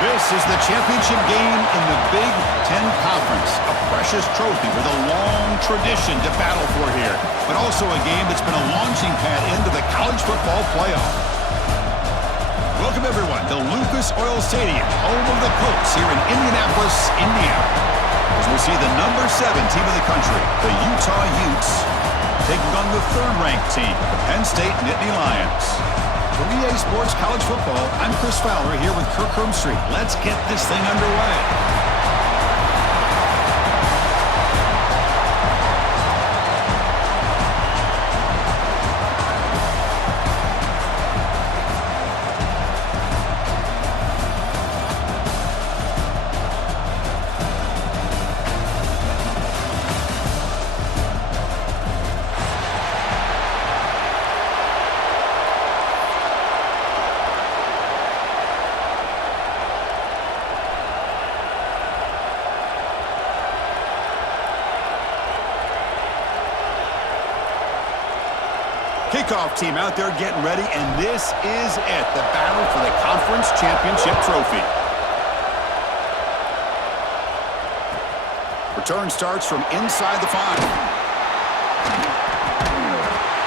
This is the championship game in the Big Ten Conference. A precious trophy with a long tradition to battle for here, but also a game that's been a launching pad into the college football playoff. Welcome, everyone, to Lucas Oil Stadium, home of the Colts here in Indianapolis, Indiana. As we see the number 7 team in the country, the Utah Utes, taking on the third-ranked team, the Penn State Nittany Lions. For EA Sports College Football, I'm Chris Fowler here with Kirk Herbstreit. Let's get this thing underway. Kickoff team out there getting ready, and this is it, the battle for the conference championship trophy. Return starts from inside the 5.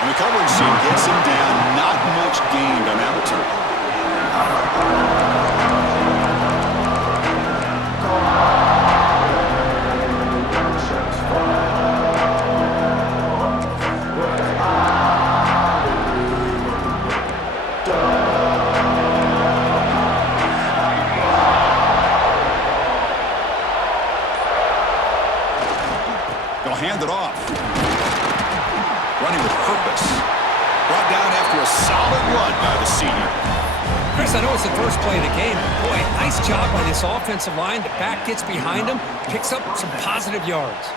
And the coverage team gets him down. Not much gained on that return. They'll hand it off. Running with purpose. Brought down after a solid run by the senior. Chris, I know it's the first play of the game, but boy, nice job by this offensive line. The back gets behind him, picks up some positive yards.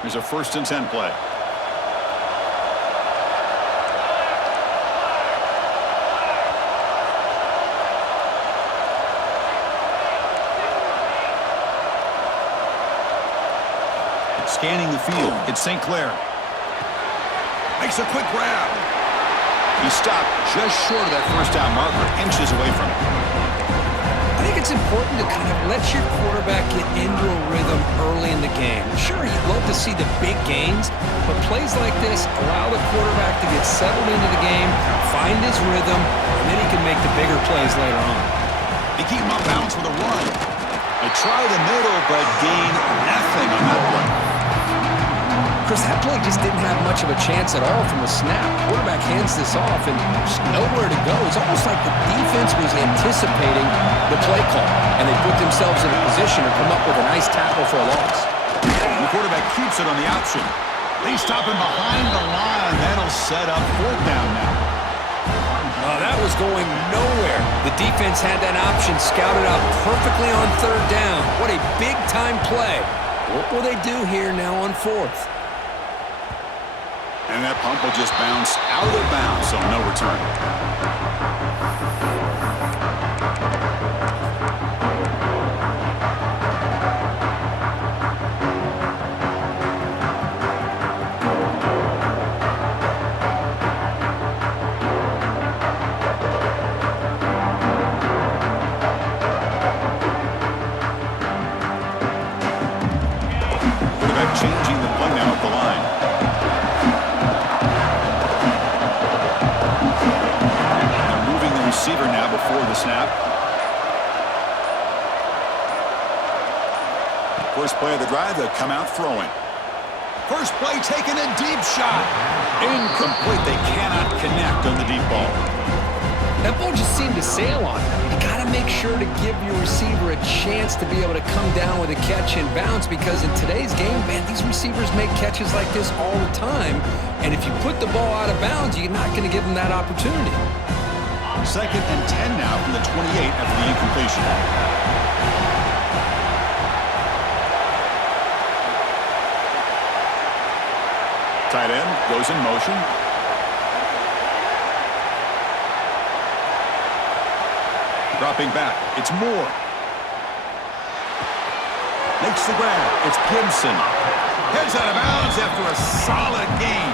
Here's a 1st and 10 play. Scanning the field, it's St. Clair. Makes a quick grab. He stopped just short of that first down marker, inches away from it. I think it's important to kind of let your quarterback get into a rhythm early in the game. Sure, you'd love to see the big gains, but plays like this allow the quarterback to get settled into the game, find his rhythm, and then he can make the bigger plays later on. They keep him off balance with a run. They try the middle, but gain nothing on that play. Chris, that play just didn't have much of a chance at all from the snap. Quarterback hands this off and there's nowhere to go. It's almost like the defense was anticipating the play call, and they put themselves in a position to come up with a nice tackle for a loss. The quarterback keeps it on the option. They stop him behind the line. That'll set up 4th down now. That was going nowhere. The defense had that option scouted out perfectly on 3rd down. What a big-time play. What will they do here now on 4th? And that pump will just bounce out of bounds, so no return. Quarterback changing the play now at the line. Receiver now before the snap. First play of the drive, they'll come out throwing. First play taking a deep shot. Incomplete. They cannot connect on the deep ball. That ball just seemed to sail on him. You got to make sure to give your receiver a chance to be able to come down with a catch and bounce, because in today's game, man, these receivers make catches like this all the time. And if you put the ball out of bounds, you're not going to give them that opportunity. 2nd and 10 now from the 28 after the incompletion. Tight end goes in motion. Dropping back, it's Moore. Makes the grab, it's Gibson. Heads out of bounds after a solid gain.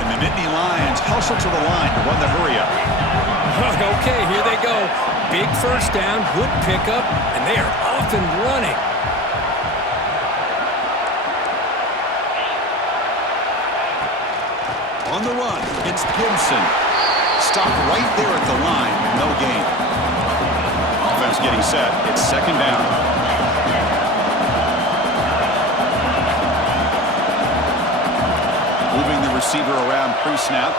And the Nittany Lions hustle to the line to run the hurry up. Okay, here they go. Big 1st down, good pickup, and they are off and running. On the run, it's Gibson. Stopped right there at the line, no gain. Offense getting set, it's 2nd down. Moving the receiver around pre-snap.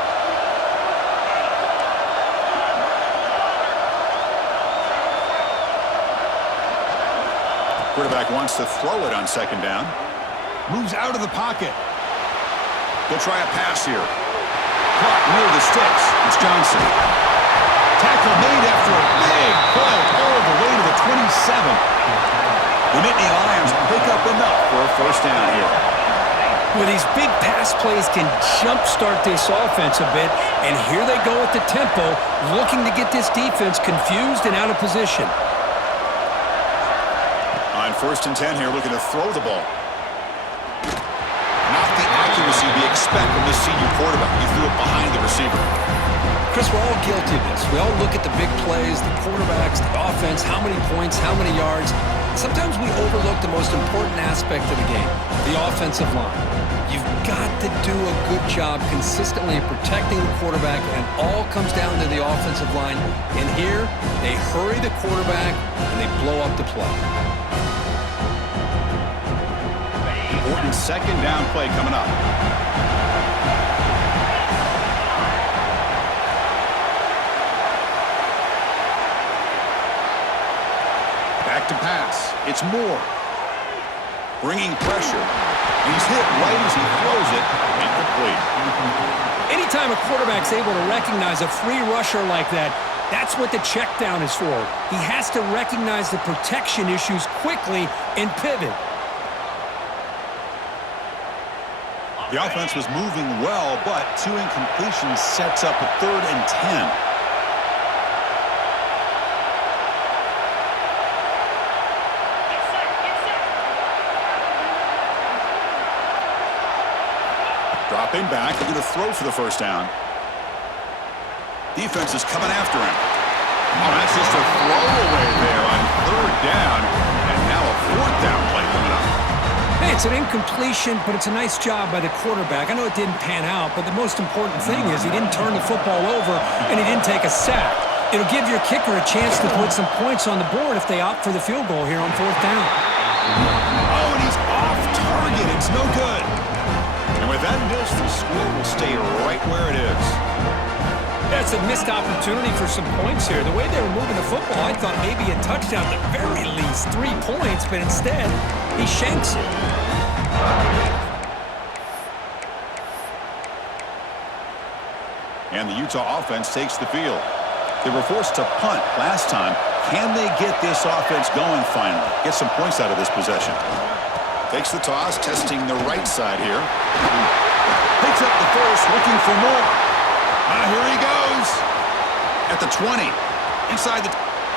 Quarterback wants to throw it on 2nd down. Moves out of the pocket. They'll try a pass here. Caught near the sticks. It's Johnson. Tackle made after a big play all the way to the 27. The Nittany Lions pick up enough for a 1st down here. Well, these big pass plays can jumpstart this offense a bit, and here they go at the tempo, looking to get this defense confused and out of position. First and 10 here, looking to throw the ball. Not the accuracy we expect from this senior quarterback. He threw it behind the receiver. Chris, we're all guilty of this. We all look at the big plays, the quarterbacks, the offense, how many points, how many yards. Sometimes we overlook the most important aspect of the game, the offensive line. You've got to do a good job consistently protecting the quarterback, and it all comes down to the offensive line. And here, they hurry the quarterback, and they blow up the play. Important second down play coming up. Back to pass. It's Moore. Bringing pressure. He's hit right as he throws it. Incomplete. Anytime a quarterback's able to recognize a free rusher like that, that's what the check down is for. He has to recognize the protection issues quickly and pivot. The offense was moving well, but 2 incompletions sets up a 3rd and 10. Dropping back, looking to throw for the first down. Defense is coming after him. Oh, that's just a throwaway there on 3rd down, and now a 4th down play coming up. Hey, it's an incompletion, but it's a nice job by the quarterback. I know it didn't pan out, but the most important thing is he didn't turn the football over and he didn't take a sack. It'll give your kicker a chance to put some points on the board if they opt for the field goal here on 4th down. Oh, and he's off target. It's no good. And with that miss, the score will stay right where it is. That's a missed opportunity for some points here. The way they were moving the football, I thought maybe a touchdown at the very least, 3 points, but instead, he shanks it. And the Utah offense takes the field. They were forced to punt last time. Can they get this offense going finally? Get some points out of this possession. Takes the toss, testing the right side here. Picks up the first, looking for more. Here he goes. At the 20. Inside the...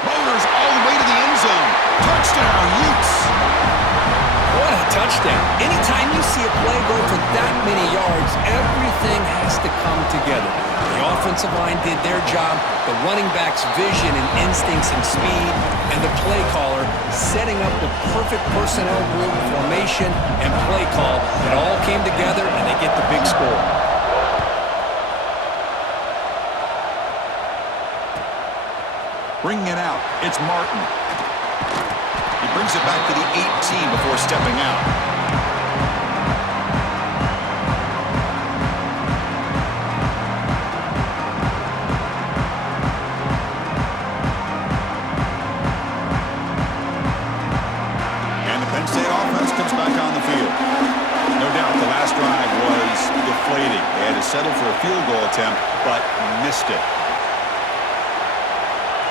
Motors all the way to the end zone. Touchdown, Utes. What a touchdown. Anytime you see a play go for that many yards, everything has to come together. The offensive line did their job, the running back's vision and instincts and speed, and the play caller setting up the perfect personnel group, formation, and play call. It all came together, and they get the big score. Bringing it out, it's Martin. He brings it back to the 18 before stepping out. And the Penn State offense comes back on the field. No doubt the last drive was deflating. They had to settle for a field goal attempt, but missed it.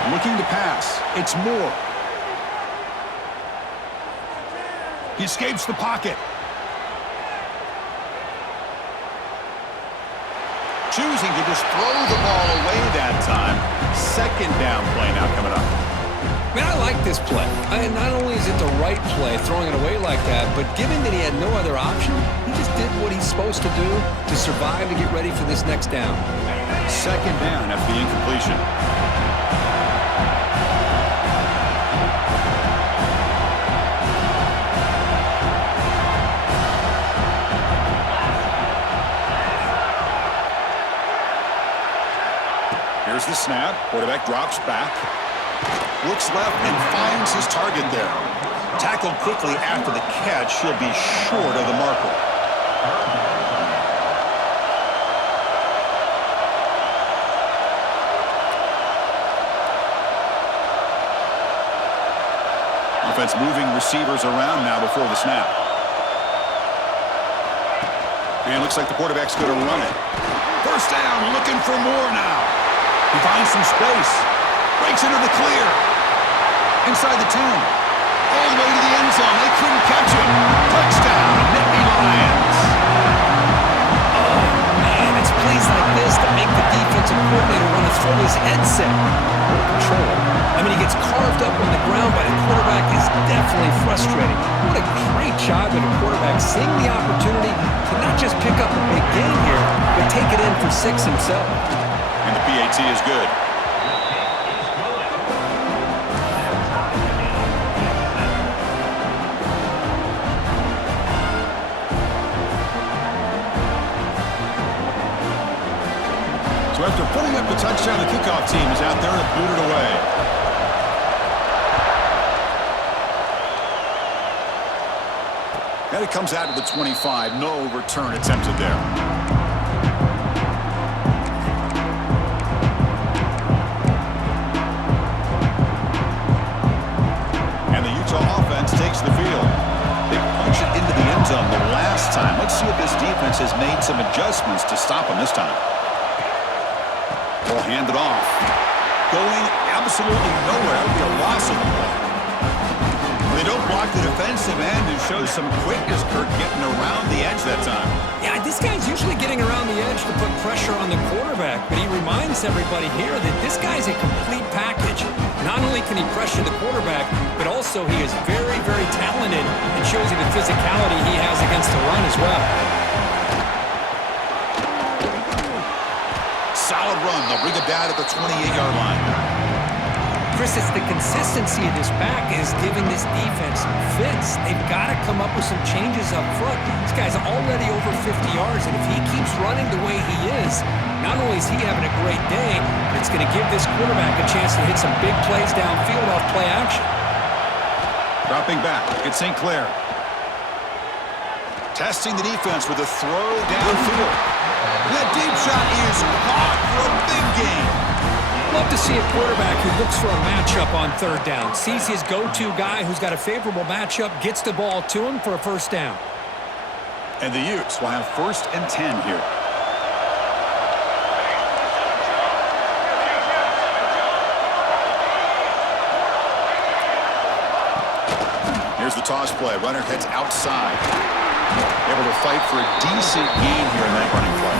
Looking to pass. It's Moore. He escapes the pocket. Choosing to just throw the ball away that time. Second down play now coming up. Man, I like this play. Not only is it the right play, throwing it away like that, but given that he had no other option, he just did what he's supposed to do to survive to get ready for this next down. Second down after the incompletion. Here's the snap. Quarterback drops back. Looks left and finds his target there. Tackled quickly after the catch. He'll be short of the marker. Offense moving receivers around now before the snap. And looks like the quarterback's going to run it. First down, looking for more now. He finds some space. Breaks into the clear. Inside the 10. All the way to the end zone. They couldn't catch him. Touchdown, Nittany Lions. Oh, man, it's plays like this that make the defensive coordinator want to throw his his headset. Control. I mean, he gets carved up on the ground by the quarterback is definitely frustrating. What a great job at a quarterback seeing the opportunity to not just pick up a big gain here, but take it in for 6 himself. And the PAT is good. So after putting up the touchdown, the kickoff team is out there to boot it away. And it comes out to the 25. No return attempted there. And the Utah offense takes the field. They punch it into the end zone the last time. Let's see if this defense has made some adjustments to stop them this time. Will hand it off. Going absolutely nowhere. It'll be a loss of the play. They don't block the defensive end and show some quickness, Kirk, getting around the edge that time. Yeah, this guy's usually getting around the edge to put pressure on the quarterback, but he reminds everybody here that this guy's a complete package. Not only can he pressure the quarterback, but also he is very, very talented and shows you the physicality he has against the run as well. Solid run. They'll bring it down to the 28-yard line. Chris, it's the consistency of this back is giving this defense fits. They've got to come up with some changes up front. This guy's already over 50 yards, and if he keeps running the way he is, not only is he having a great day, but it's going to give this quarterback a chance to hit some big plays downfield off play action. Dropping back. It's St. Clair. Testing the defense with a throw downfield. That deep shot is caught for a big gain. Love to see a quarterback who looks for a matchup on third down. Sees his go-to guy who's got a favorable matchup, gets the ball to him for a first down. And the Utes will have 1st and 10 here. Here's the toss play. Runner heads outside. Able to fight for a decent gain here in that running play.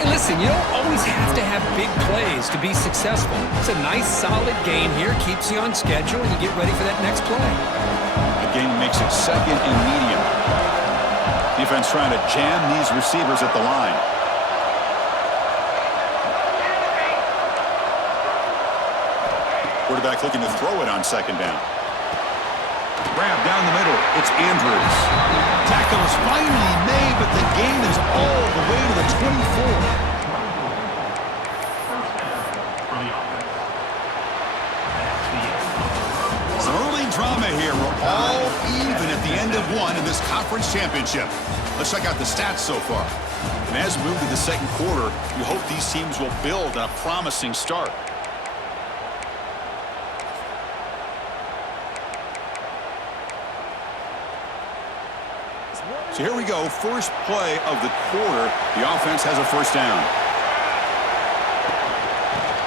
Hey, listen, you don't always have to have big plays to be successful. It's a nice, solid gain here. Keeps you on schedule, and you get ready for that next play. The gain makes it 2nd and medium. Defense trying to jam these receivers at the line. Quarterback looking to throw it on 2nd down. Grab down the middle. It's Andrews. Tackle is finally made, but the gain is all the way to the 24. Some early drama here. We're all even at the end of one in this conference championship. Let's check out the stats so far. And as we move to the 2nd quarter, you hope these teams will build on a promising start. So here we go, first play of the quarter. The offense has a 1st down.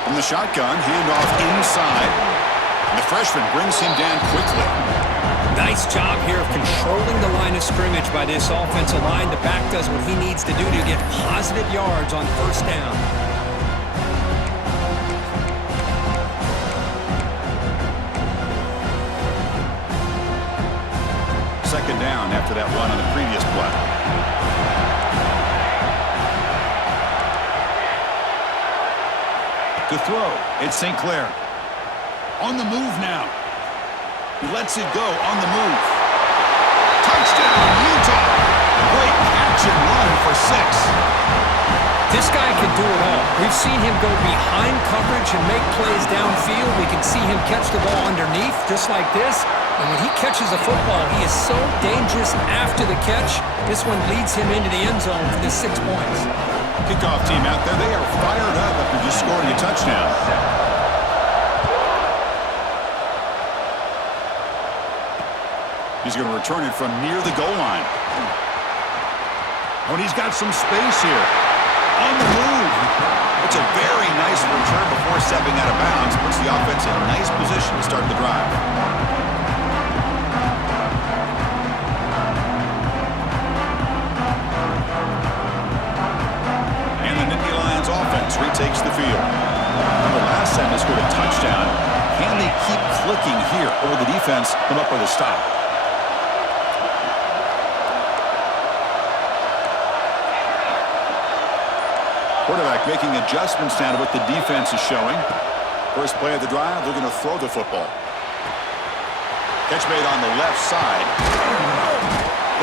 From the shotgun, handoff inside. And the freshman brings him down quickly. Nice job here of controlling the line of scrimmage by this offensive line. The back does what he needs to do to get positive yards on 1st down. Second down after that run on the previous play. To throw, it's St. Clair. On the move now. He lets it go on the move. Touchdown, Utah! A great catch and run for 6. This guy can do it all. We've seen him go behind coverage and make plays downfield. We can see him catch the ball underneath, just like this. And when he catches a football, he is so dangerous after the catch. This one leads him into the end zone for the 6 points. Kickoff team out there, they are fired up after just scoring a touchdown. He's going to return it from near the goal line. Oh, and he's got some space here. On the move. It's a very nice return before stepping out of bounds. Puts the offense in a nice position to start the drive. And the Nittany Lions offense retakes the field. scored a touchdown. Can they keep clicking here, or will the defense come up with a stop? Quarterback making adjustments now to what the defense is showing. First play of the drive, they're going to throw the football. Catch made on the left side.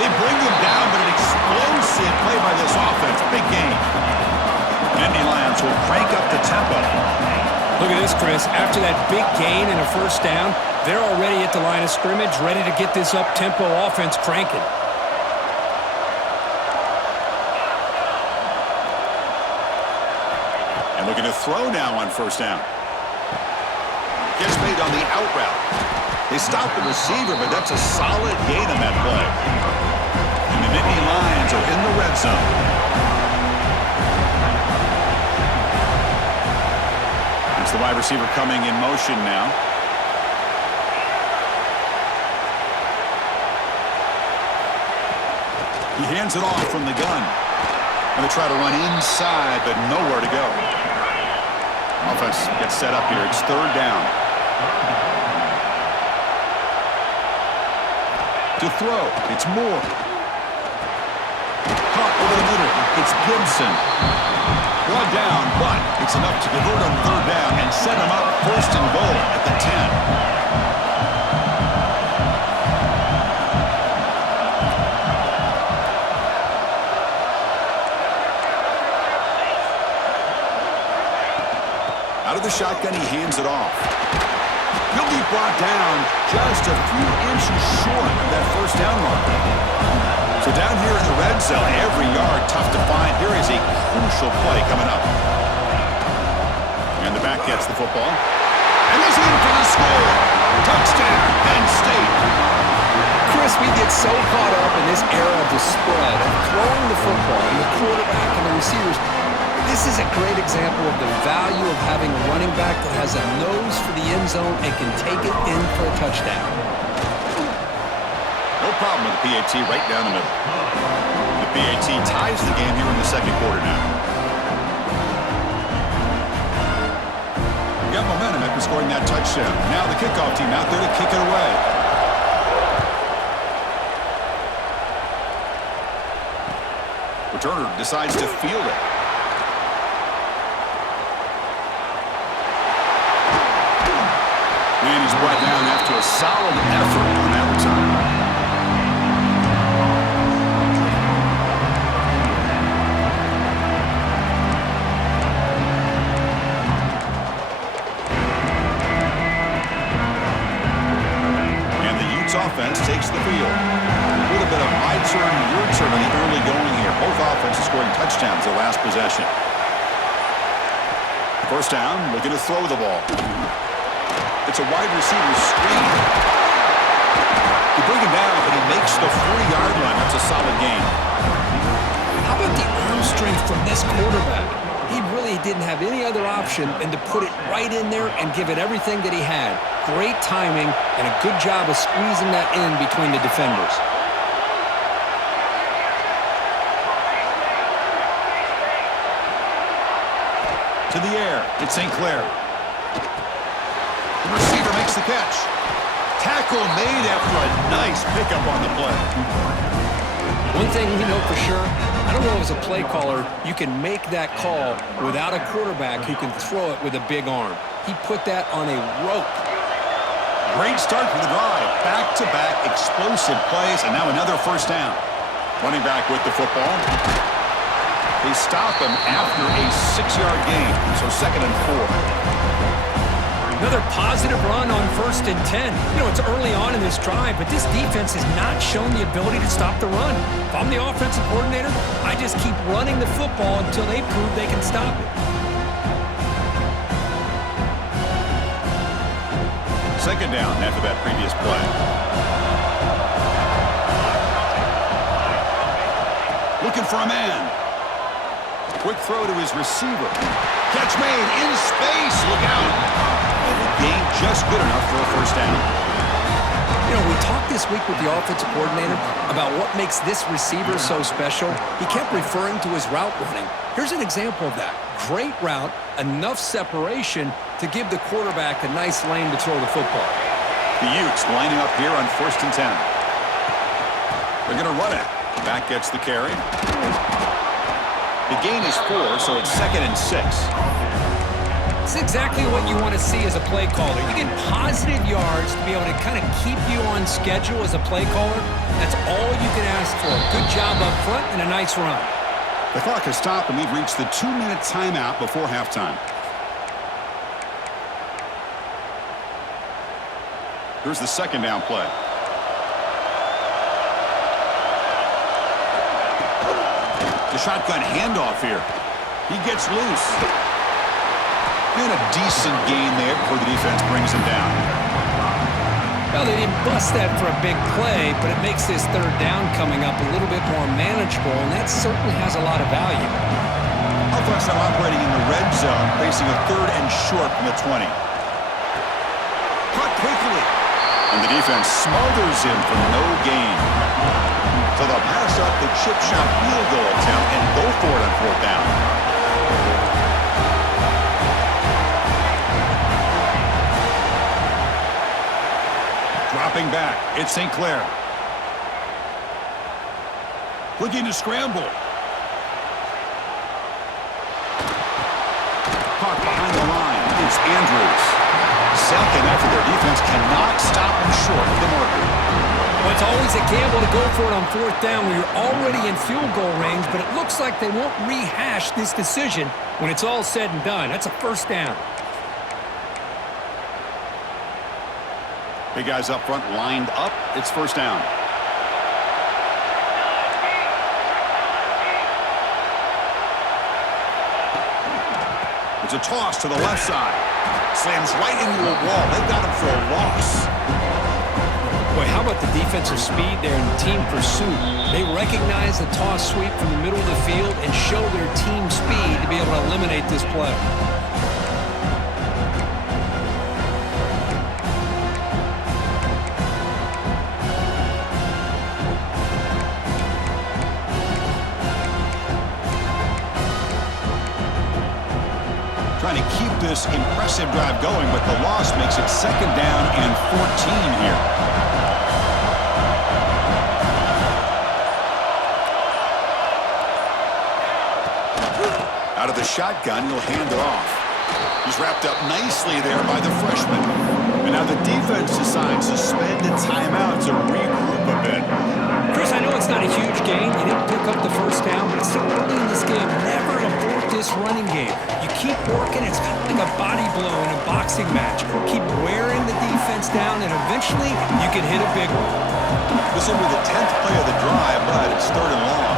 They bring them down, but an explosive play by this offense. Big game. Nittany Lions will crank up the tempo. Look at this, Chris. After that big gain and a first down, they're already at the line of scrimmage, ready to get this up-tempo offense cranking. And looking to throw now on first down. Gets made on the out route. They stop the receiver, but that's a solid gain on that play. And the Nittany Lions are in the red zone. It's the wide receiver coming in motion now. He hands it off from the gun. Going to try to run inside, but nowhere to go. Offense gets set up here. It's third down. To throw, it's Moore. Caught over the middle, it's Gibson. Brought down, but it's enough to convert on third down and set him up first and goal at the 10. Out of the shotgun, he hands it off. He'll be brought down just a few inches short of that first down mark. So down here in the red zone, every yard tough to find. Here is a crucial play coming up. And the back gets the football. And he's in for the score. Touchdown, Penn State. Chris, we get so caught up in this era of the spread, of throwing the football, and the quarterback and the receivers. This is a great example of the value of having a running back that has a nose for the end zone and can take it in for a touchdown. No problem with the PAT right down the middle. The PAT ties the game here in the second quarter now. Got momentum after scoring that touchdown. Now the kickoff team out there to kick it away. Returner decides to field it. And he's brought down after a solid effort on that return. And the Utes offense takes the field. A little bit of my turn, your turn in the early going here. Both offenses scoring touchdowns their last possession. First down, looking to throw the ball. It's a wide receiver screen. They bring him down, but he makes the 40-yard line. That's a solid gain. How about the arm strength from this quarterback? He really didn't have any other option than to put it right in there and give it everything that he had. Great timing and a good job of squeezing that in between the defenders. To the air, it's St. Clair. The receiver makes the catch. Tackle made after a nice pickup on the play. One thing we know for sure, I don't know as a play caller, you can make that call without a quarterback who can throw it with a big arm. He put that on a rope. Great start for the drive. Back-to-back explosive plays, and now another first down. Running back with the football. They stop him after a 6-yard gain, so 2nd and 4. Another positive run on 1st and 10. You know, it's early on in this drive, but this defense has not shown the ability to stop the run. If I'm the offensive coordinator, I just keep running the football until they prove they can stop it. Second down after that previous play. Looking for a man. Quick throw to his receiver. Catch made in space. Look out. And the gain just good enough for a first down. You You know, we talked this week with the offensive coordinator about what makes this receiver so special. He kept referring to his route running. Here's an example of that. Great route, enough separation to give the quarterback a nice lane to throw the football. The Utes lining up here on 1st and 10. They're going to run it. Back gets the carry. The gain is 4, so it's 2nd and 6. It's exactly what you want to see as a play caller. You get positive yards to be able to kind of keep you on schedule as a play caller. That's all you can ask for. Good job up front and a nice run. The clock has stopped, and we've reached the 2-minute timeout before halftime. Here's the 2nd down play. The shotgun handoff here. He gets loose. And a decent gain there before the defense brings him down. Well, they didn't bust that for a big play, but it makes this 3rd down coming up a little bit more manageable, and that certainly has a lot of value. Hawks now operating in the red zone, facing a 3rd and short from the 20. Caught quickly. And the defense smothers him for no gain. So they'll pass up the chip shot field goal attempt and go for it on 4th down. Dropping back, it's St. Clair. Looking to scramble. Caught behind the line, it's Andrews. Second after their defense cannot stop him short of the marker. Well, it's always a gamble to go for it on 4th down when you're already in field goal range, but it looks like they won't rehash this decision when it's all said and done. That's a 1st down. Big guys up front lined up. It's 1st down. It's a toss to the left side. Slams right into a wall. They've got him for a loss. Boy, how about the defensive speed there in team pursuit? They recognize the toss sweep from the middle of the field and show their team speed to be able to eliminate this play. Trying to keep this impressive drive going, but the loss makes it 2nd down and 14 here. Out of the shotgun, he'll hand it off. He's wrapped up nicely there by the freshman. And now the defense decides to spend a timeout to regroup a bit. Chris, I know it's not a huge gain. You didn't pick up the 1st down, but it's still early in this game. Never abort this running game. You keep working. It's kind of like a body blow in a boxing match. Keep wearing the defense down, and eventually you can hit a big one. This will be the 10th play of the drive, but it's 3rd and long.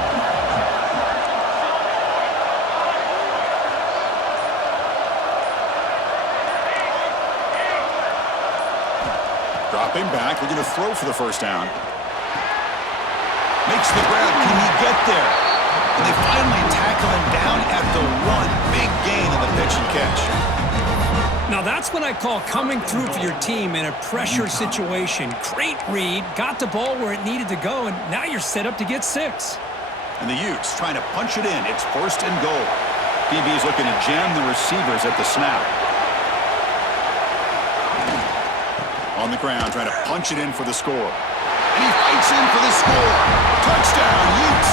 Dropping back, we're going to throw for the 1st down. Makes the grab. Can he get there? And they finally tackle him down at the 1. Big gain on the pitch and catch. Now that's what I call coming through for your team in a pressure situation. Great read, got the ball where it needed to go, and now you're set up to get 6. And the Utes trying to punch it in. It's 1st and goal. DB is looking to jam the receivers at the snap. On the ground, trying to punch it in for the score. And he fights in for the score. Touchdown, Utes.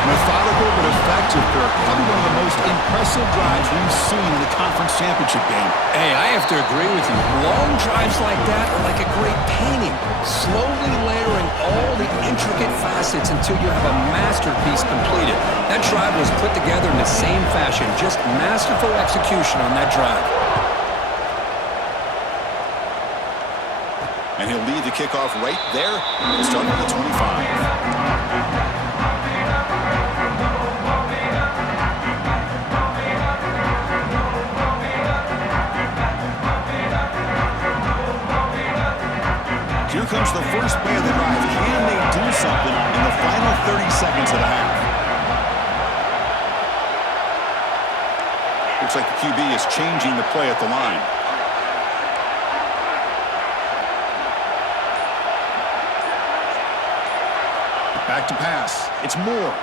Methodical but effective, Kirk. Probably one of the most impressive drives we've seen in the conference championship game. Hey, I have to agree with you. Long drives like that are like a great painting. Slowly layering all the intricate facets until you have a masterpiece completed. That drive was put together in the same fashion. Just masterful execution on that drive. And he'll lead the kickoff right there to start on the 25. Here comes the first play of the drive. Can they do something in the final 30 seconds of the half? Looks like the QB is changing the play at the line. Back to pass. It's Moore.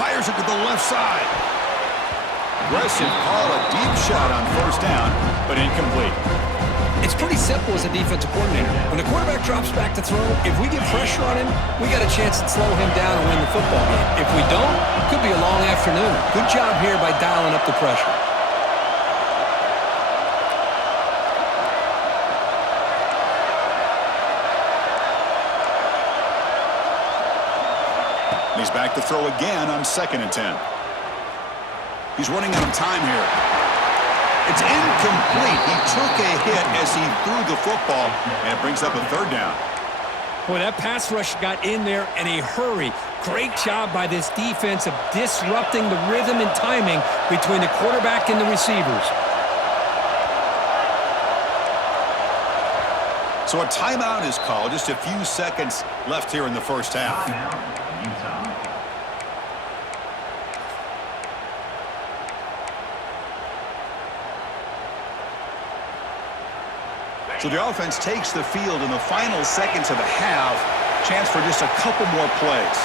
Fires it to the left side. Aggressive call, a deep shot on first down, but incomplete. It's pretty simple as a defensive coordinator. When the quarterback drops back to throw, if we get pressure on him, we got a chance to slow him down and win the football game. If we don't, it could be a long afternoon. Good job here by dialing up the pressure. He's back to throw again on 2nd and 10. He's running out of time here. It's incomplete. He took a hit as he threw the football, and it brings up a 3rd down. Boy, that pass rush got in there in a hurry. Great job by this defense of disrupting the rhythm and timing between the quarterback and the receivers. So a timeout is called. Just a few seconds left here in the first half. So the offense takes the field in the final seconds of the half. Chance for just a couple more plays.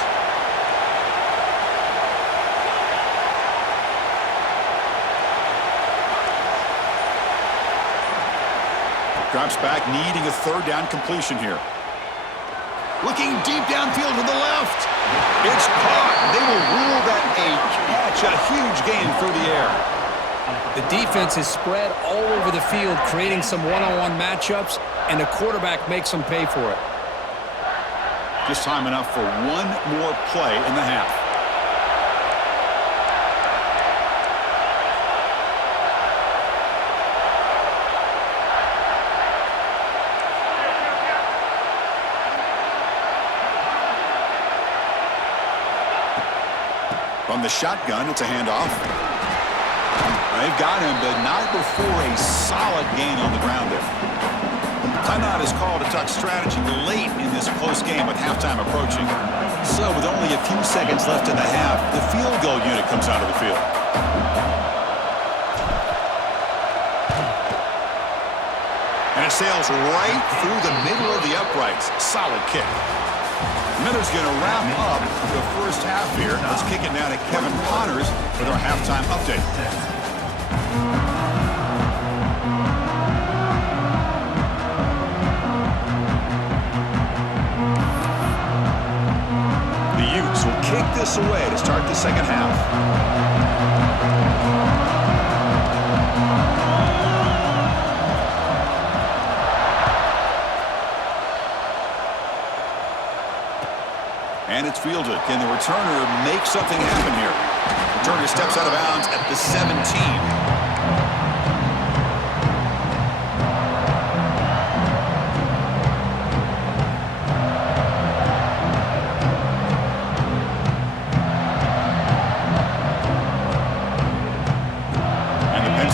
Drops back, needing a 3rd down completion here. Looking deep downfield to the left. It's caught. They will rule that a catch, a huge gain through the air. The defense is spread all over the field, creating some one-on-one matchups, and the quarterback makes them pay for it. Just time enough for one more play in the half. From the shotgun, it's a handoff. They've got him, but not before a solid gain on the ground there. Timeout is called to talk strategy late in this close game with halftime approaching. So with only a few seconds left in the half, the field goal unit comes out of the field. And it sails right through the middle of the uprights. Solid kick. Miller's going to wrap up the first half here. Let's kick it now to Kevin Connors with our halftime update. The Utes will kick this away to start the second half. And it's fielded. Can the returner make something happen here? Returner steps out of bounds at the 17.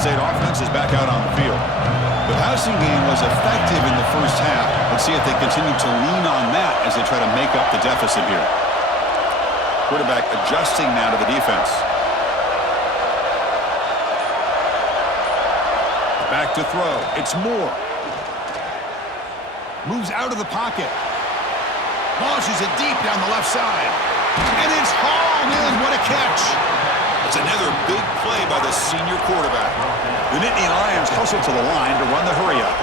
State offense is back out on the field. The passing game was effective in the first half. Let's see if they continue to lean on that as they try to make up the deficit here. Quarterback adjusting now to the defense. Back to throw. It's Moore. Moves out of the pocket. Launches it deep down the left side. And it's hauled in. What a catch. It's another big play by the senior quarterback. The Nittany Lions hustle to the line to run the hurry-up.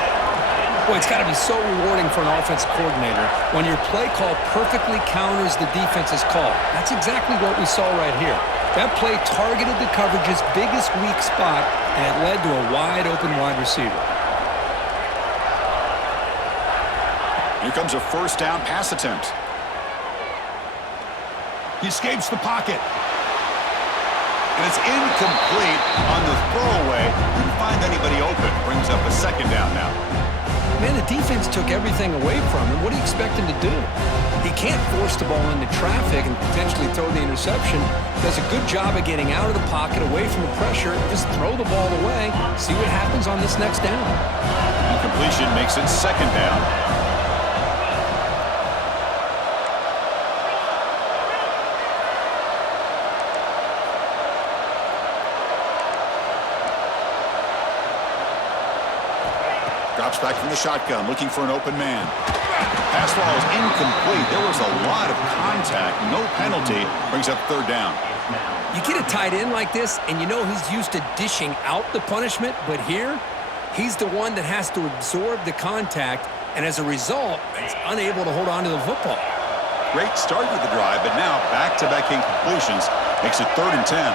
Boy, it's got to be so rewarding for an offensive coordinator when your play call perfectly counters the defense's call. That's exactly what we saw right here. That play targeted the coverage's biggest weak spot, and it led to a wide-open wide receiver. Here comes a first down pass attempt. He escapes the pocket. And it's incomplete on the throwaway. Didn't find anybody open. Brings up a second down now. Man, the defense took everything away from him. What do you expect him to do? He can't force the ball into traffic and potentially throw the interception. Does a good job of getting out of the pocket, away from the pressure. Just throw the ball away. See what happens on this next down. Incompletion makes it second down. Drops back from the shotgun, looking for an open man. Pass ball is incomplete. There was a lot of contact. No penalty. Brings up third down. You get a tight end like this, and you know he's used to dishing out the punishment, but here, he's the one that has to absorb the contact, and as a result, he's unable to hold on to the football. Great start with the drive, but now back-to-back incompletions makes it 3rd and 10.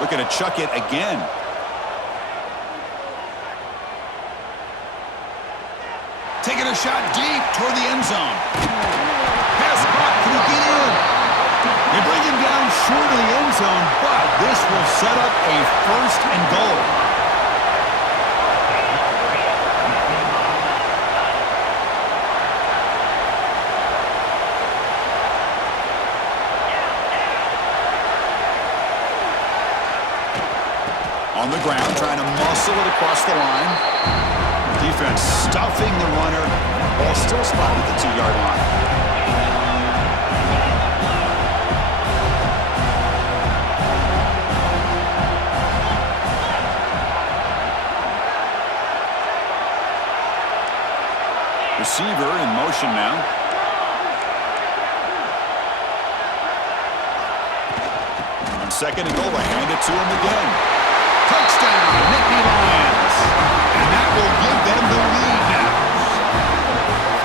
Looking to chuck it again. Taking a shot deep toward the end zone. Pass caught. Can he get in? They bring him down short of the end zone, but this will set up a 1st and goal. On the ground, trying to muscle it across the line. Defense stuffing the runner. Ball still spotted at the 2-yard line. Receiver in motion now. On 2nd and goal, they hand it to him again. Touchdown, Nittany Lions. And that will give them the lead now.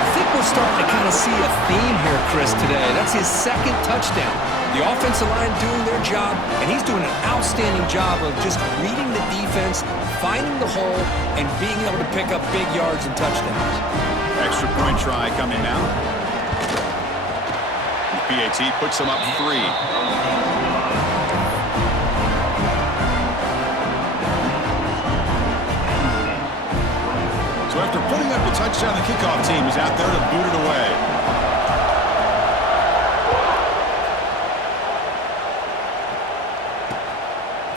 I think we're starting to kind of see a theme here, Chris, today. That's his 2nd touchdown. The offensive line doing their job, and he's doing an outstanding job of just reading the defense, finding the hole, and being able to pick up big yards and touchdowns. Extra point try coming now. The PAT puts them up 3. So after putting up the touchdown, the kickoff team is out there to boot it away.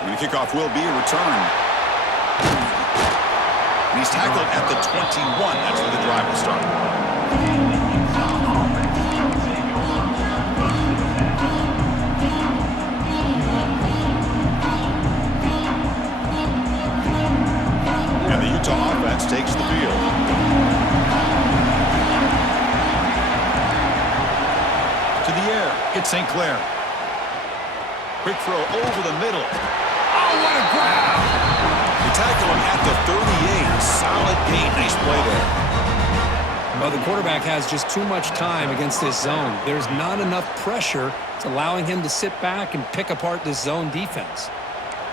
And the kickoff will be a return. And he's tackled at the 21. That's where the drive will start. And the Utah offense takes the field. To the air, it's St. Clair. Quick throw over the middle. Oh, what a grab! They tackle him at the 38. Solid gain. Nice play there. Well, the quarterback has just too much time against this zone. There's not enough pressure. It's allowing him to sit back and pick apart this zone defense.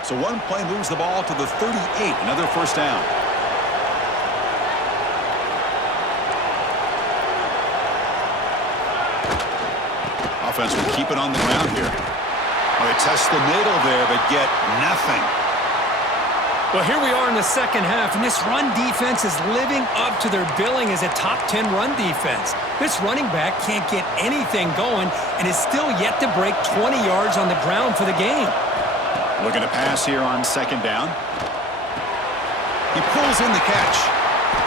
So one play moves the ball to the 38. Another 1st down. Offense will keep it on the ground here. Well, they test the middle there, but get nothing. Well, here we are in the 2nd half, and this run defense is living up to their billing as a top 10 run defense. This running back can't get anything going and is still yet to break 20 yards on the ground for the game. Looking to pass here on 2nd down. He pulls in the catch.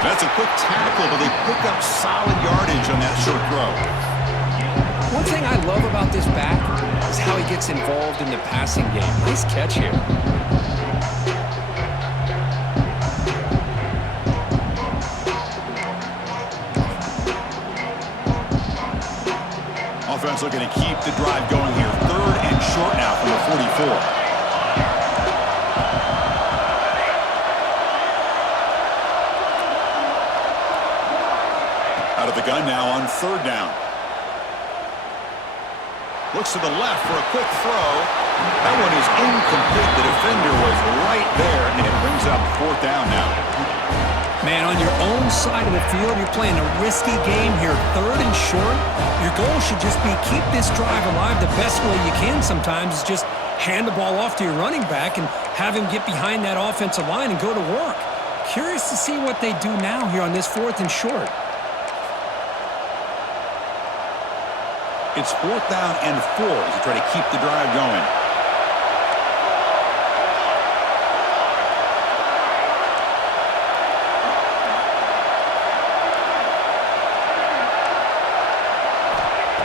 That's a quick tackle, but they pick up solid yardage on that short throw. One thing I love about this back is how he gets involved in the passing game. Nice catch here. Offense looking to keep the drive going here. 3rd and short now from the 44. Out of the gun now on 3rd down. Looks to the left for a quick throw. That one is incomplete. The defender was right there, and it brings up 4th down now. Man, on your own side of the field, you're playing a risky game here. 3rd and short. Your goal should just be keep this drive alive the best way you can sometimes is just hand the ball off to your running back and have him get behind that offensive line and go to work. Curious to see what they do now here on this 4th and short. It's 4th down and 4 as you try to keep the drive going.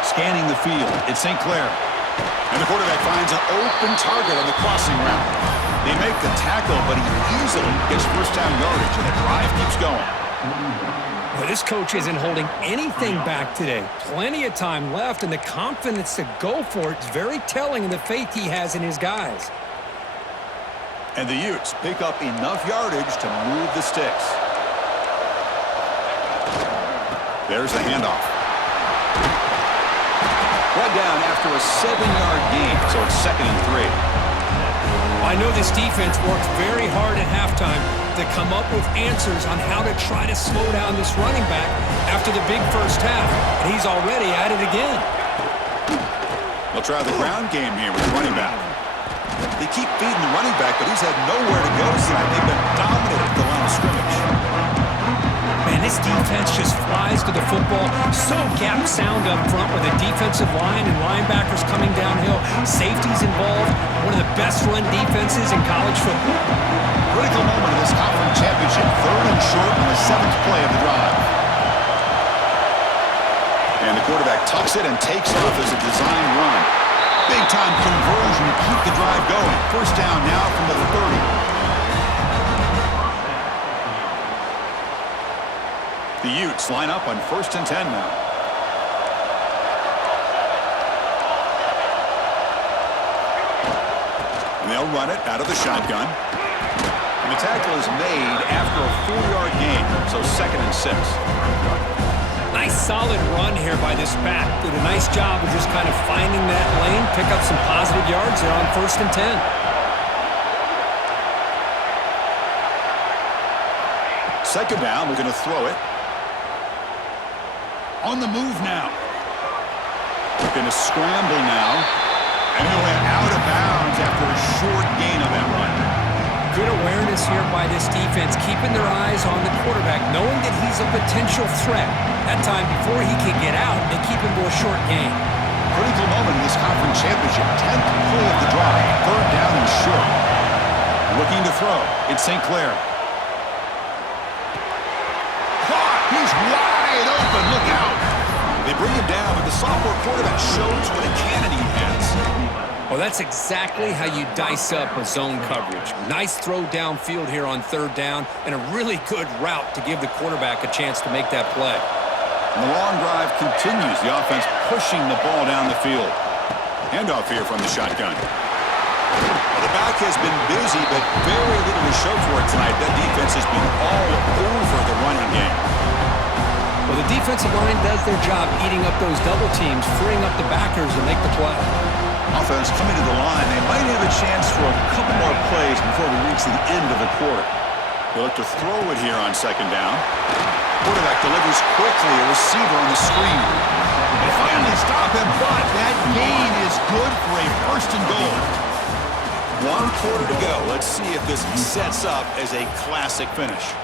Scanning the field, it's St. Clair. And the quarterback finds an open target on the crossing route. They make the tackle, but he easily gets first down yardage, and the drive keeps going. Well, this coach isn't holding anything back today. Plenty of time left, and the confidence to go for it is very telling in the faith he has in his guys. And the Utes pick up enough yardage to move the sticks. There's the handoff. Brought down after a 7-yard gain, so it's 2nd and 3. I know this defense worked very hard at halftime to come up with answers on how to try to slow down this running back after the big first half, and he's already at it again. They'll try the ground game here with the running back. They keep feeding the running back, but he's had nowhere to go tonight. They've been dominant at the line of scrimmage. Man, this defense just flies to the football. So gap sound up front with a defensive line and linebackers coming downhill. Safeties involved. One of the best run defenses in college football. Critical moment of this conference championship. 3rd and short on the 7th play of the drive. And the quarterback tucks it and takes off as a design run. Big-time conversion to keep the drive going. First down now from the 30. The Utes line up on 1st and 10 now. And they'll run it out of the shotgun. And the tackle is made after a 4-yard gain, so 2nd and 6. Nice solid run here by this back. Did a nice job of just kind of finding that lane, pick up some positive yards there on 1st and 10. Second down, we're going to throw it. On the move now. We're going to scramble now. And he went out of bounds after a short gain on that run. Good awareness here by this defense, keeping their eyes on the quarterback, knowing that he's a potential threat. That time before he can get out, they keep him to a short gain. Critical moment in this conference championship. 10th play of the drive. 3rd down and short. Looking to throw. It's St. Clair. Caught! He's wide open. Look out! They bring him down, but the sophomore quarterback shows what a cannon he has. Well, that's exactly how you dice up a zone coverage. Nice throw downfield here on 3rd down, and a really good route to give the quarterback a chance to make that play. And the long drive continues. The offense pushing the ball down the field. Handoff here from the shotgun. Well, the back has been busy, but very little to show for it tonight. That defense has been all over the running game. Well, the defensive line does their job eating up those double teams, freeing up the backers to make the play. Offense coming to the line. They might have a chance for a couple more plays before we reach the end of the quarter. They look to throw it here on 2nd down. Quarterback delivers quickly. A receiver on the screen. They finally stop him, but that gain is good for a 1st and goal. 1 quarter to go. Let's see if this sets up as a classic finish.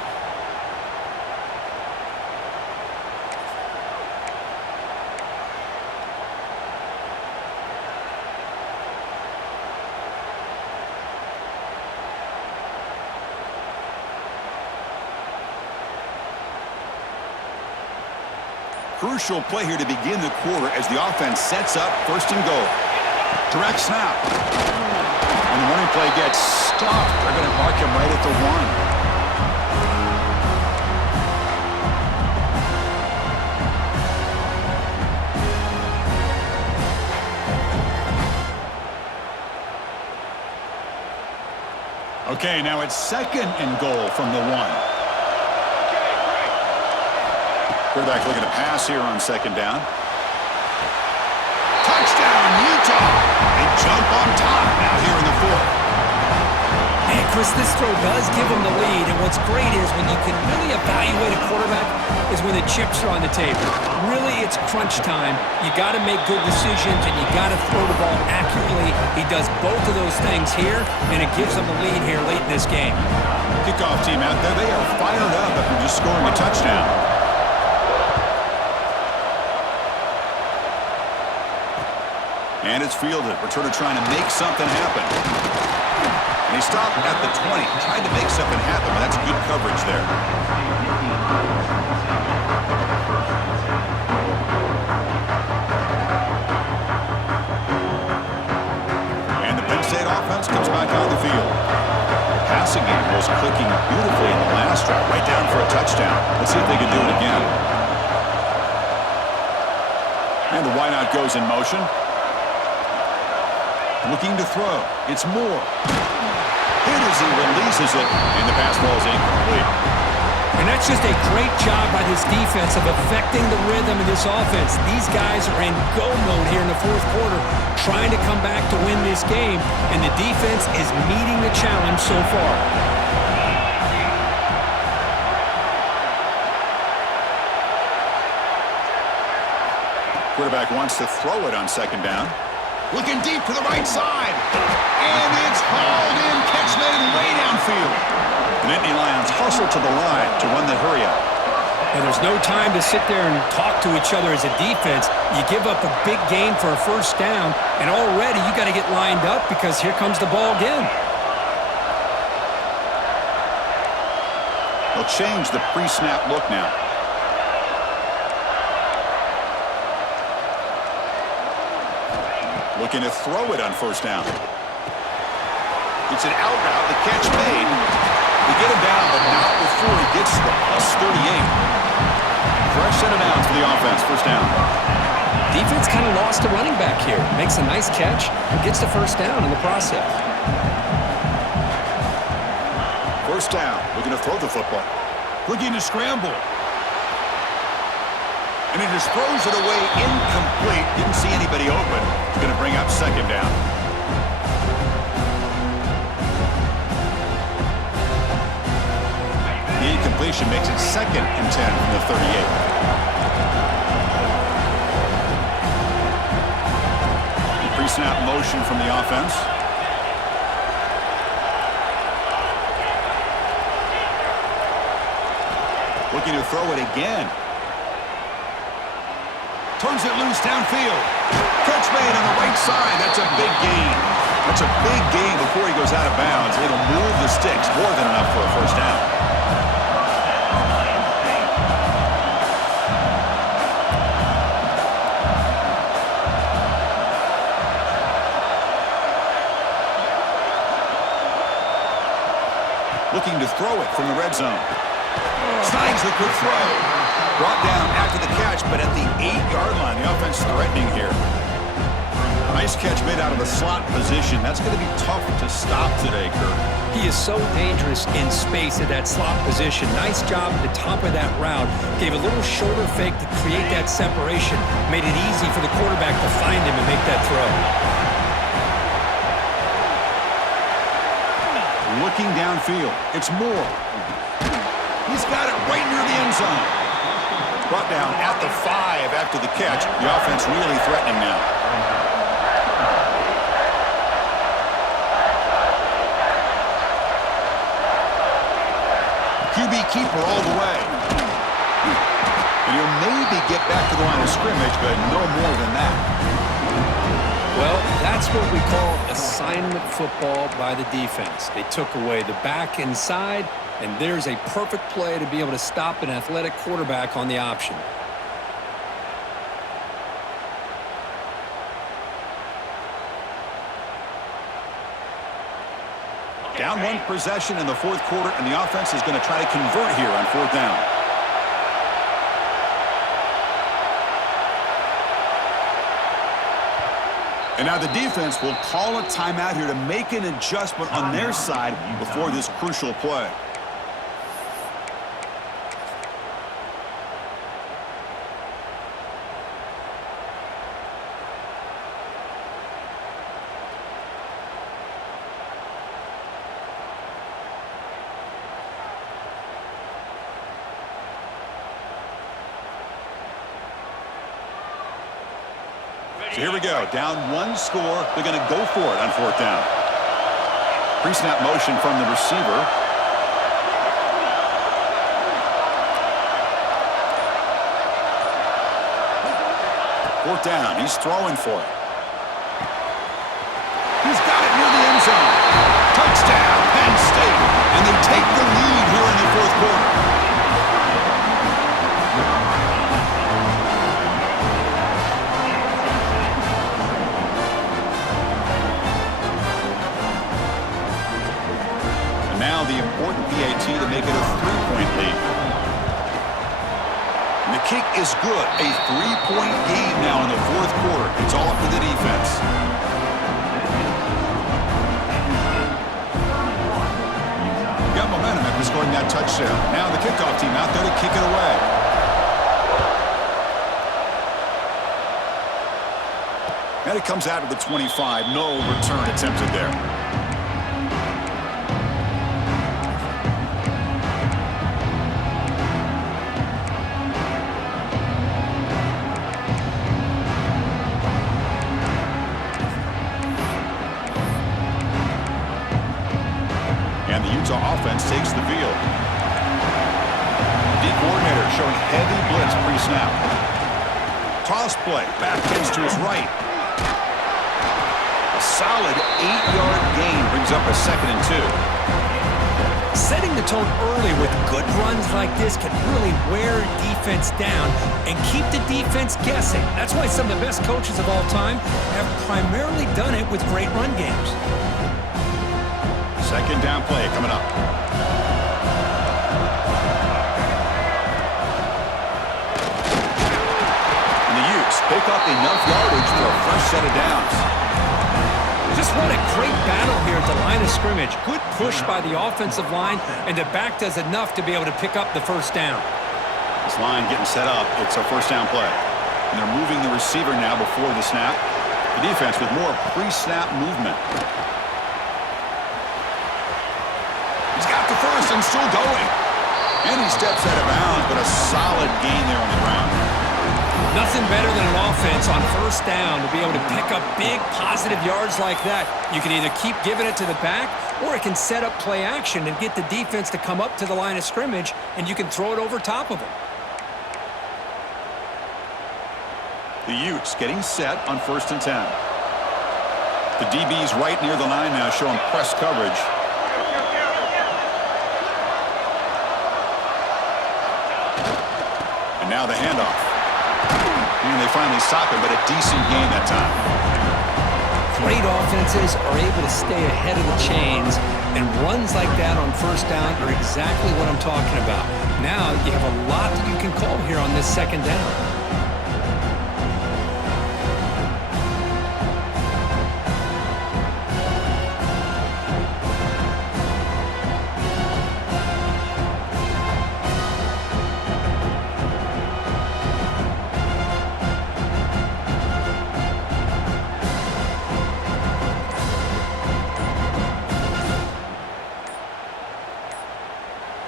Crucial play here to begin the quarter as the offense sets up 1st and goal. Direct snap. And the running play gets stopped. They're going to mark him right at the 1. Okay, now it's 2nd and goal from the 1. Quarterback looking to pass here on 2nd down. Touchdown, Utah! They jump on top now here in the 4th. And Chris, this throw does give them the lead, and what's great is when you can really evaluate a quarterback is when the chips are on the table. Really, it's crunch time. You got to make good decisions, and you got to throw the ball accurately. He does both of those things here, and it gives them the lead here late in this game. Kickoff team out there, they are fired up after just scoring a touchdown. And it's fielded. Returner trying to make something happen. And he stopped at the 20, trying to make something happen, but that's good coverage there. And the Penn State offense comes back on the field. a touchdown. Let's see if they can do it again. And the wideout goes in motion. Looking to throw. It's Moore. Hit as he releases it, and the pass ball is incomplete. And that's just a great job by this defense of affecting the rhythm of this offense. These guys are in go mode here in the fourth quarter, trying to come back to win this game, and the defense is meeting the challenge so far. Quarterback wants to throw it on second down. Looking deep to the right side. And it's hauled in. Catch made way downfield. The Nittany Lions hustle to the line to run the hurry up. And there's no time to sit there and talk to each other as a defense. You give up a big gain for a first down, and already you got to get lined up because here comes the ball again. They'll change the pre-snap look now. Looking to throw it on first down. It's an out route. The catch made. They get him down, but not before he gets to the +38. Fresh set of downs for the offense. First down. Defense kind of lost a running back here. Makes a nice catch and gets the first down in the process. First down. Looking to throw the football. Looking to scramble. And he just throws it away incomplete. Didn't see anybody open. It's going to bring up second down. The incompletion makes it 2nd and 10 from the 38. Pre-snap motion from the offense. Looking to throw it again. Turns it loose downfield. Catch made on the right side. That's a big gain. That's a big gain before he goes out of bounds. It'll move the sticks. More than enough for a first down. Looking to throw it from the red zone. Snags the quick throw. Brought down after the catch, but at the 8-yard line, the offense threatening here. Nice catch made out of the slot position. That's going to be tough to stop today, Kurt. He is so dangerous in space at that slot position. Nice job at the top of that route. Gave a little shoulder fake to create that separation. Made it easy for the quarterback to find him and make that throw. Looking downfield. It's Moore. He's got it right near the end zone. Brought down at the 5 after the catch. The offense really threatening now. QB keeper all the way. And he'll maybe get back to the line of scrimmage, but no more than that. Well, that's what we call assignment football by the defense. They took away the back inside, and there's a perfect play to be able to stop an athletic quarterback on the option. Down one possession in the fourth quarter, and the offense is going to try to convert here on fourth down. And now the defense will call a timeout here to make an adjustment on their side before this crucial play. So here we go. Down one score. They're going to go for it on fourth down. Pre-snap motion from the receiver. Fourth down. He's throwing for it. He's got it near the end zone. Touchdown, Penn State. And they take the lead here in the fourth quarter. Now the important PAT to make it a 3-point lead. kick is good. A 3-point game now in the fourth quarter. It's all up to the defense. Got momentum after scoring that touchdown. Now the kickoff team out there to kick it away. And it comes out of the 25. No return attempted there. And the Utah offense takes the field. The D coordinator showing heavy blitz pre-snap. Toss play. Back kicks to his right. A solid 8-yard gain brings up a 2nd and 2. Setting the tone early with good runs like this can really wear defense down and keep the defense guessing. That's why some of the best coaches of all time have primarily done it with great run games. 2nd down play coming up. And the Utes pick up enough yardage for a fresh set of downs. Just what a great battle here at the line of scrimmage. Good push by the offensive line, and the back does enough to be able to pick up the first down. This line getting set up. It's a 1st down play. And they're moving the receiver now before the snap. The defense with more pre-snap movement. He's got the first and still going. And he steps out of bounds, but a solid gain there on the ground. Nothing better than an offense on 1st down to be able to pick up big positive yards like that. You can either keep giving it to the back, or it can set up play action and get the defense to come up to the line of scrimmage, and you can throw it over top of them. The Utes getting set on 1st and 10. The DB's right near the line now showing press coverage. And now the handoff. And they finally stop it, but a decent gain that time. Great offenses are able to stay ahead of the chains, and runs like that on 1st down are exactly what I'm talking about. Now you have a lot that you can call here on this 2nd down.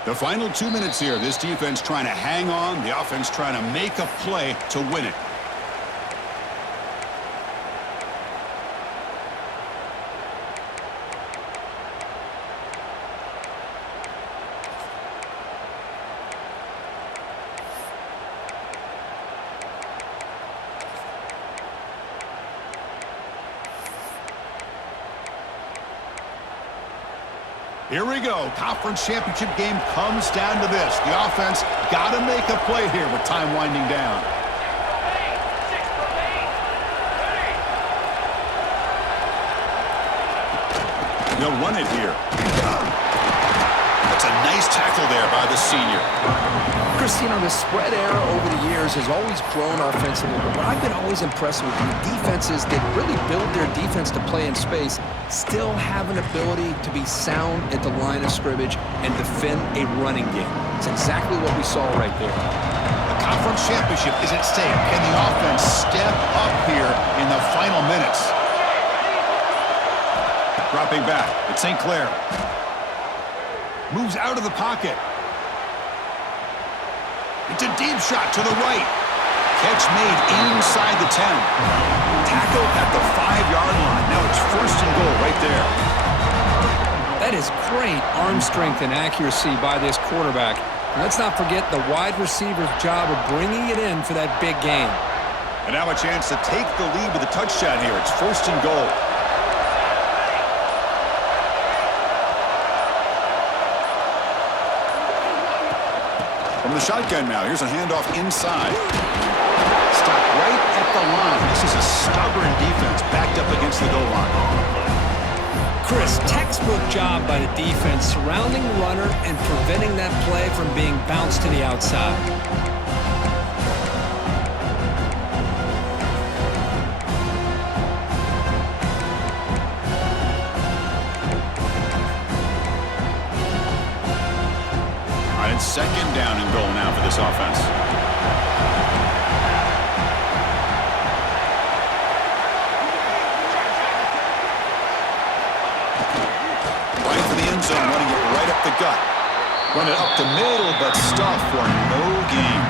The final 2 minutes here. This defense trying to hang on. The offense trying to make a play to win it. Here we go. Conference championship game comes down to this. The offense got to make a play here with time winding down. They'll run it here. That's a nice tackle there by the senior. Chris, you know, the spread era over the years has always grown offensively, but what I've been always impressed with defenses that really build their defense to play in space still have an ability to be sound at the line of scrimmage and defend a running game. It's exactly what we saw right there. The conference championship is at stake. Can the offense step up here in the final minutes? Dropping back, it's St. Clair. Moves out of the pocket. It's a deep shot to the right. Catch made inside the 10. Tackle at the 5-yard line. Now it's 1st and goal right there. That is great arm strength and accuracy by this quarterback. And let's not forget the wide receiver's job of bringing it in for that big game. And now a chance to take the lead with a touchdown here. It's 1st and goal. From the shotgun now, here's a handoff inside. Stop right at the line. This is a stubborn defense backed up against the goal line. Chris, textbook job by the defense surrounding the runner and preventing that play from being bounced to the outside. this offense. Right for the end zone, running it right up the gut. Run it up the middle, but stuffed for no gain.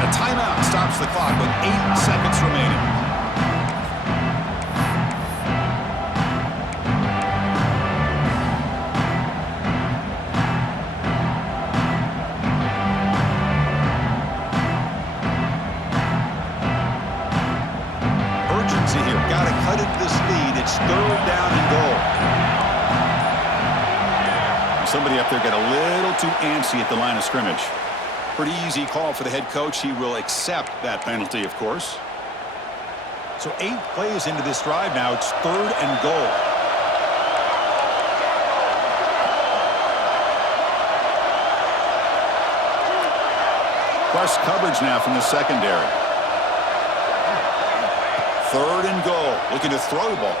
A timeout stops the clock with 8 seconds remaining. Urgency here. Got to cut into this lead. It's 3rd down and goal. Somebody up there got a little too antsy at the line of scrimmage. Pretty easy call for the head coach. He will accept that penalty, of course. So 8 plays into this drive now. It's 3rd and goal. Plus coverage now from the secondary. 3rd and goal. Looking to throw the ball.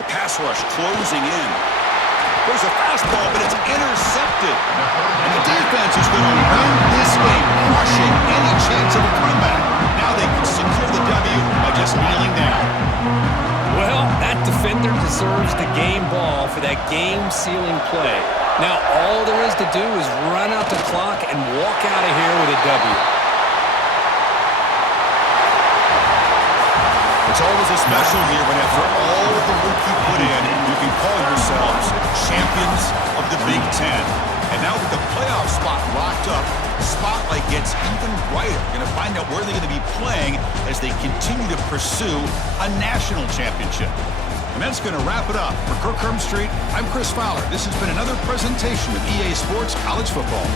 The pass rush closing in. There's a fastball, but it's intercepted. And the defense is going to win this game, crushing any chance of a comeback. Now they can secure the W by just kneeling down. Well, that defender deserves the game ball for that game-sealing play. Now all there is to do is run out the clock and walk out of here with a W. It's always a special year when after all the work you put in, you can call yourselves champions of the Big Ten. And now with the playoff spot locked up, the spotlight gets even brighter. You're going to find out where they're going to be playing as they continue to pursue a national championship. And that's going to wrap it up. For Kirk Street, I'm Chris Fowler. This has been another presentation of EA Sports College Football.